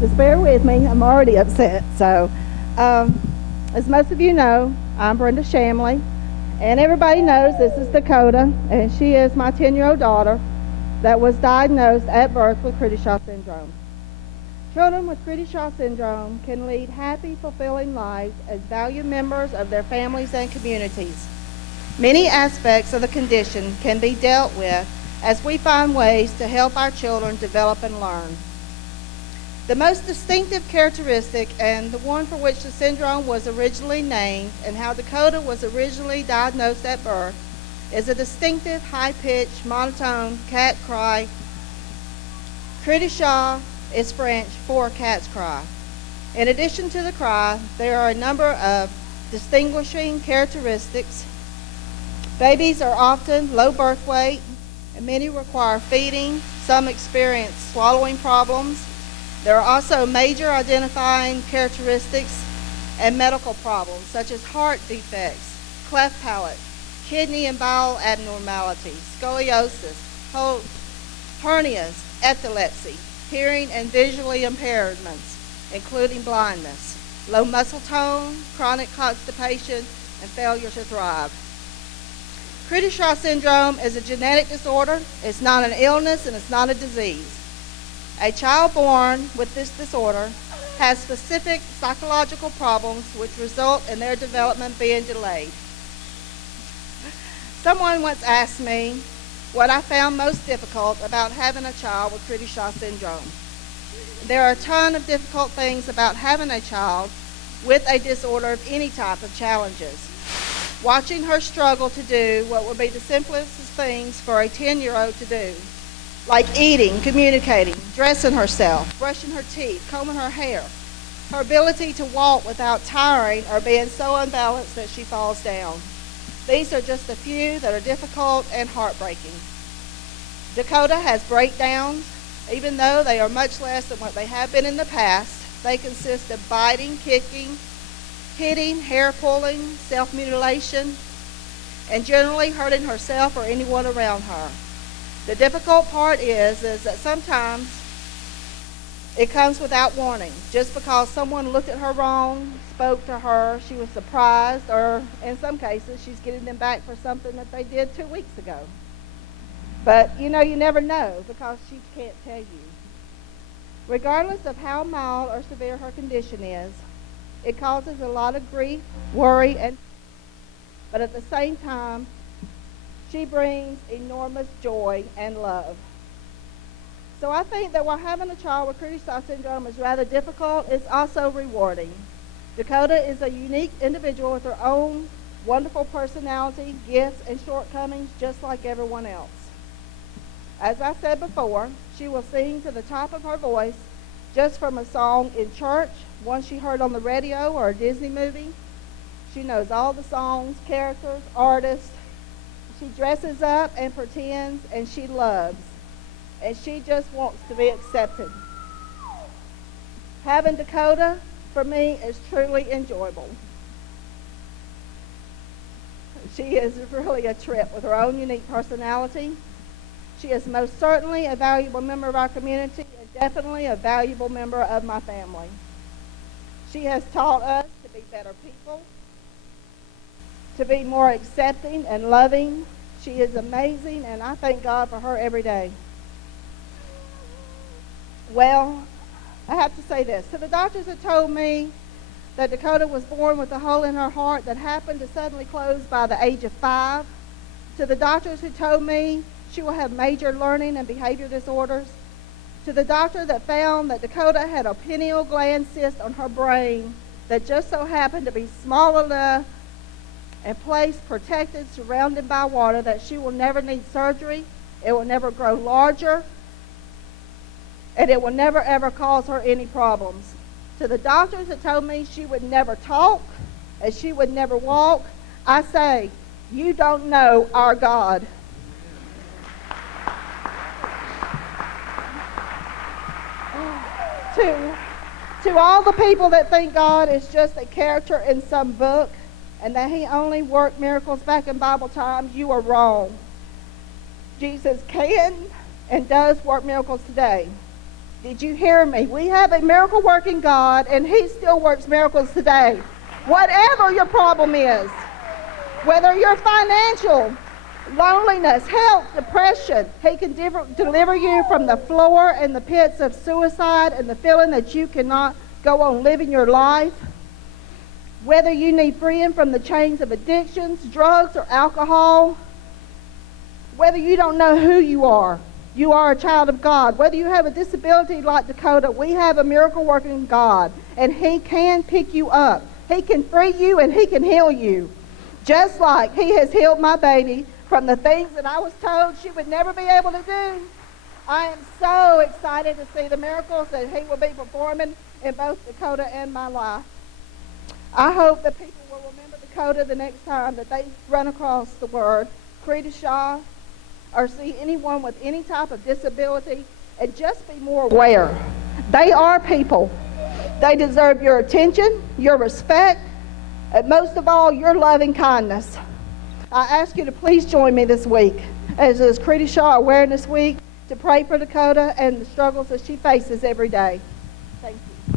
Just bear with me. I'm already upset. So, as most of you know, I'm Brenda Shamley, and everybody knows this is Dakota, and she is my 10-year-old daughter that was diagnosed at birth with Creutzfeldt syndrome. Children with Creutzfeldt syndrome can lead happy, fulfilling lives as valued members of their families and communities. Many aspects of the condition can be dealt with as we find ways to help our children develop and learn. The most distinctive characteristic, and the one for which the syndrome was originally named and how Dakota was originally diagnosed at birth, is a distinctive high-pitched monotone cat cry. Creutzfeldt is French for cat's cry. In addition to the cry, there are a number of distinguishing characteristics. Babies are often low birth weight, and many require feeding. Some experience swallowing problems. There are also major identifying characteristics and medical problems such as heart defects, cleft palate, kidney and bowel abnormalities, scoliosis, hernias, epilepsy, hearing and visually impairments, including blindness, low muscle tone, chronic constipation, and failure to thrive. Creutzfeldt syndrome is a genetic disorder. It's not an illness and it's not a disease. A child born with this disorder has specific psychological problems which result in their development being delayed. Someone once asked me what I found most difficult about having a child with Creutzfeldt syndrome. There are a ton of difficult things about having a child with a disorder of any type of challenges. Watching her struggle to do what would be the simplest things for a 10-year-old to do, like eating, communicating, dressing herself, brushing her teeth, combing her hair, her ability to walk without tiring or being so unbalanced that she falls down. These are just a few that are difficult and heartbreaking. Dakota has breakdowns. Even though they are much less than what they have been in the past, they consist of biting, kicking, hitting, hair pulling, self-mutilation, and generally hurting herself or anyone around her. The difficult part is that sometimes it comes without warning. Just because someone looked at her wrong, spoke to her, she was surprised, or in some cases, she's getting them back for something that they did 2 weeks ago. But, you never know because she can't tell you. Regardless of how mild or severe her condition is, it causes a lot of grief, worry, but at the same time, she brings enormous joy and love. So I think that while having a child with Creutzfeldt syndrome is rather difficult, it's also rewarding. Dakota is a unique individual with her own wonderful personality, gifts, and shortcomings just like everyone else. As I said before, she will sing to the top of her voice just from a song in church, one she heard on the radio or a Disney movie. She knows all the songs, characters, artists. She dresses up and pretends, and she loves. And she just wants to be accepted. Having Dakota, for me, is truly enjoyable. She is really a trip with her own unique personality. She is most certainly a valuable member of our community and definitely a valuable member of my family. She has taught us to be better people, to be more accepting and loving. She is amazing, and I thank God for her every day. Well, I have to say this. To the doctors that told me that Dakota was born with a hole in her heart that happened to suddenly close by the age of 5, to the doctors who told me she will have major learning and behavior disorders, to the doctor that found that Dakota had a pineal gland cyst on her brain that just so happened to be small enough and placed protected, surrounded by water, that she will never need surgery, it will never grow larger, and it will never ever cause her any problems. To the doctors that told me she would never talk and she would never walk, I say, you don't know our God. To all the people that think God is just a character in some book and that he only worked miracles back in Bible times, you are wrong. Jesus can and does work miracles today. Did you hear me? We have a miracle-working God, and he still works miracles today. Whatever your problem is, whether you're financial, loneliness, health, depression, he can deliver you from the floor and the pits of suicide and the feeling that you cannot go on living your life. Whether you need freedom from the chains of addictions, drugs, or alcohol, whether you don't know who you are a child of God. Whether you have a disability like Dakota, we have a miracle-working God, and he can pick you up. He can free you, and he can heal you. Just like he has healed my baby from the things that I was told she would never be able to do. I am so excited to see the miracles that he will be performing in both Dakota and my life. I hope that people will remember Dakota the next time that they run across the word Creedishaw or see anyone with any type of disability, and just be more aware. They are people. They deserve your attention, your respect, and most of all, your loving kindness. I ask you to please join me this week, as is Creedishaw Awareness Week, to pray for Dakota and the struggles that she faces every day. Thank you.